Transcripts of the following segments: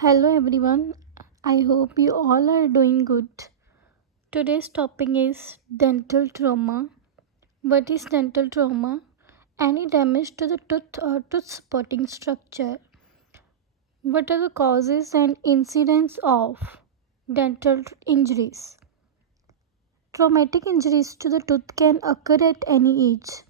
Hello everyone, I hope you all are doing good. Today's topic is dental trauma. What is dental trauma? Any damage to the tooth or tooth supporting structure. What are the causes and incidents of dental injuries? Traumatic injuries to the tooth can occur at any age.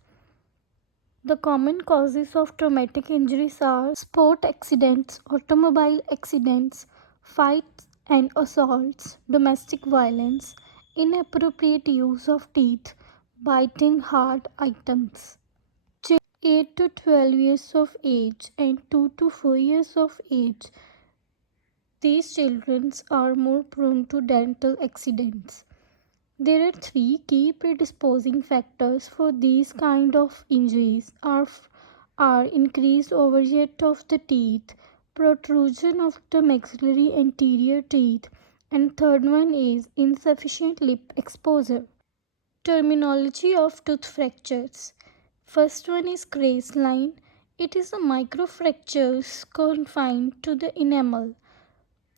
The common causes of traumatic injuries are sport accidents, automobile accidents, fights and assaults, domestic violence, inappropriate use of teeth, biting hard items. 8 to 12 years of age and 2 to 4 years of age, these children are more prone to dental accidents. There are three key predisposing factors for these kind of injuries are increased overjet of the teeth, protrusion of the maxillary anterior teeth, and third one is insufficient lip exposure. Terminology of tooth fractures. First one is Gray's line. It is a microfractures confined to the enamel.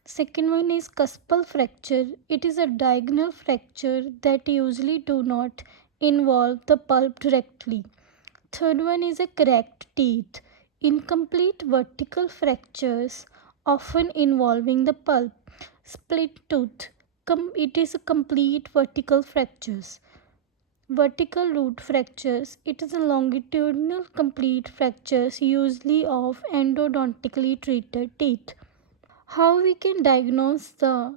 Second one is cuspal fracture. It is a diagonal fracture that usually do not involve the pulp directly. Third one is a cracked teeth. Incomplete vertical fractures often involving the pulp. Split tooth. It is a complete vertical fractures. Vertical root fractures. It is a longitudinal complete fractures usually of endodontically treated teeth. How we can diagnose the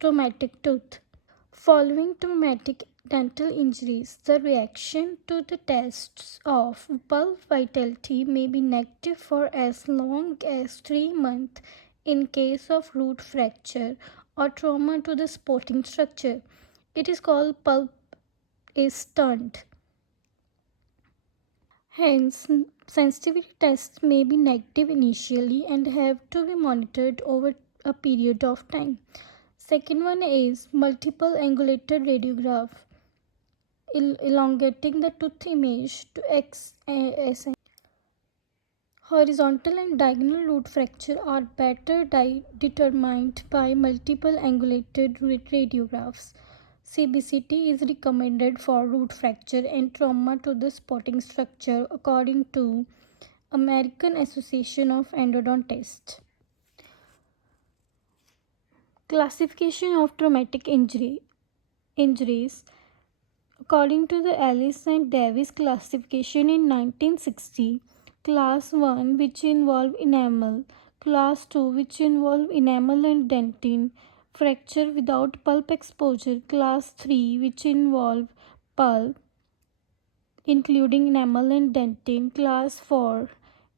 traumatic tooth? Following traumatic dental injuries, the reaction to the tests of pulp vitality may be negative for as long as 3 months in case of root fracture or trauma to the supporting structure. It is called pulp is stunned. Hence, sensitivity tests may be negative initially and have to be monitored over a period of time. Second one is multiple angulated radiograph, elongating the tooth image to XASM. Horizontal and diagonal root fracture are better determined by multiple angulated radiographs. CBCT is recommended for root fracture and trauma to the supporting structure according to American Association of Endodontists. Classification of traumatic injuries. According to the Ellis and Davis classification in 1960, Class 1 which involve enamel, Class 2 which involve enamel and dentin, fracture without pulp exposure, Class 3 which involve pulp including enamel and dentin, Class 4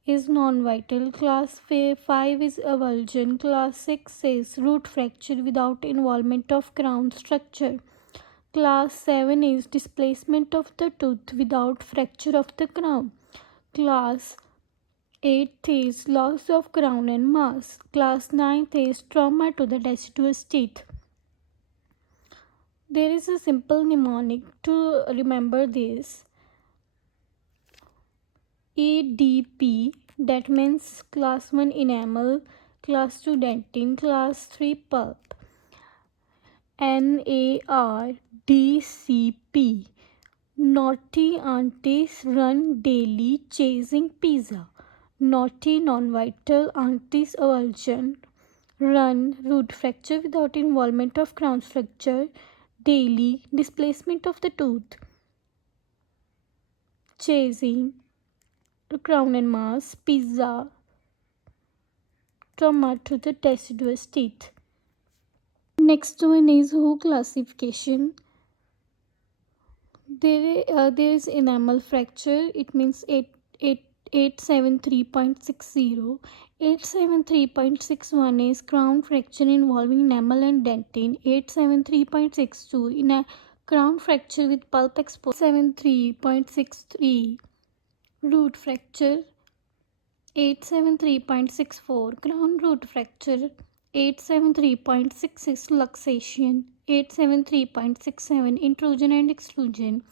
is non-vital, Class 5 is avulsion, Class 6 is root fracture without involvement of crown structure. Class 7 is displacement of the tooth without fracture of the crown. Class 8 is loss of crown and mass. Class 9 is trauma to the deciduous teeth. There is a simple mnemonic to remember this. EDP, that means class 1 enamel, class 2 dentin, class 3 pulp. NARDCP, naughty aunties run daily chasing pizza. Naughty non-vital aunties avulsion, run root fracture without involvement of crown structure, daily displacement of the tooth, chasing crown and mass, pizza, trauma to the deciduous teeth. Next one is WHO classification. There is enamel fracture. It means 873.60. 873.61 is crown fracture involving enamel and dentin. 873.62 in a crown fracture with pulp exposure. 873.63 root fracture. 873.64 crown root fracture. 873.66 luxation. 873.67 intrusion and extrusion.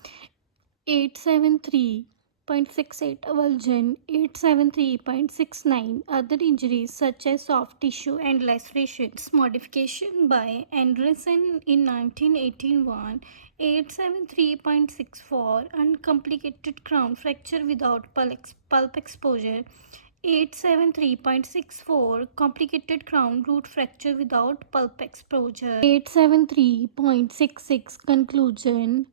873 873.68 avulsion, 873.69 other injuries such as soft tissue and lacerations. Modification by Anderson in 1981, 873.64 uncomplicated crown fracture without pulp exposure, 873.64 complicated crown root fracture without pulp exposure, 873.66 conclusion.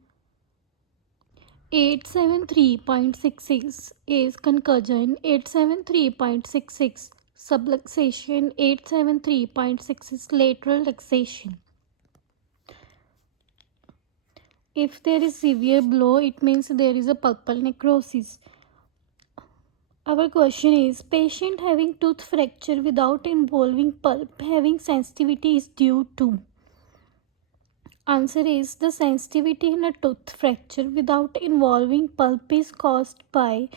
873.66 is concussion, 873.66 subluxation, 873.66 lateral luxation. If there is severe blow, it means there is a pulpal necrosis. Our question is, patient having tooth fracture without involving pulp having sensitivity is due to. Answer is, the sensitivity in a tooth fracture without involving pulp is caused by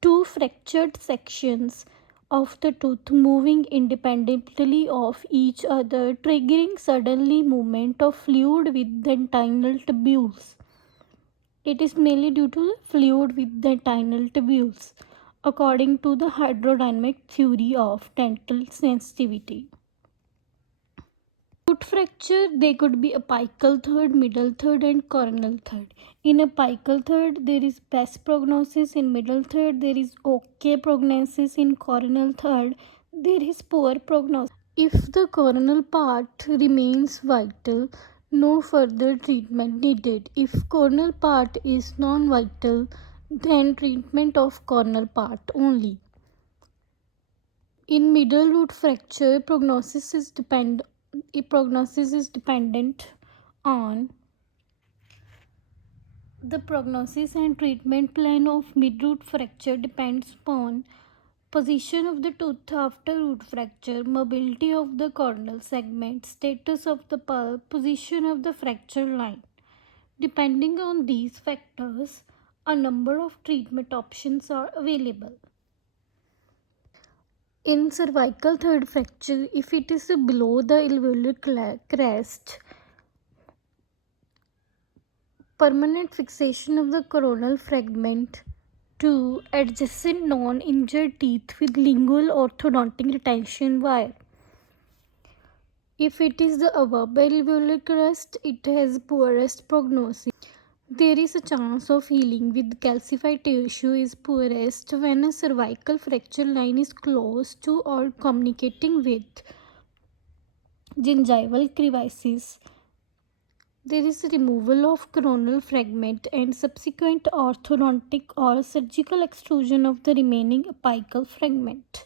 two fractured sections of the tooth moving independently of each other, triggering suddenly movement of fluid with the dentinal tubules. It is mainly due to the fluid with the dentinal tubules, according to the hydrodynamic theory of dental sensitivity. Root fracture, they could be apical third, middle third, and coronal third. In apical third, there is best prognosis. In middle third, there is okay prognosis. In coronal third, there is poor prognosis. If the coronal part remains vital, no further treatment needed. If coronal part is non-vital, then treatment of coronal part only. In middle root fracture, prognosis is dependent on the prognosis and treatment plan of mid-root fracture depends upon position of the tooth after root fracture, mobility of the corneal segment, status of the pulp, position of the fracture line. Depending on these factors, a number of treatment options are available. In cervical third fracture, if it is below the alveolar crest, permanent fixation of the coronal fragment to adjacent non-injured teeth with lingual orthodontic retention wire. If it is the above alveolar crest, it has poorest prognosis. There is a chance of healing with calcified tissue is poorest when a cervical fracture line is close to or communicating with gingival crevices. There is removal of coronal fragment and subsequent orthodontic or surgical extrusion of the remaining apical fragment.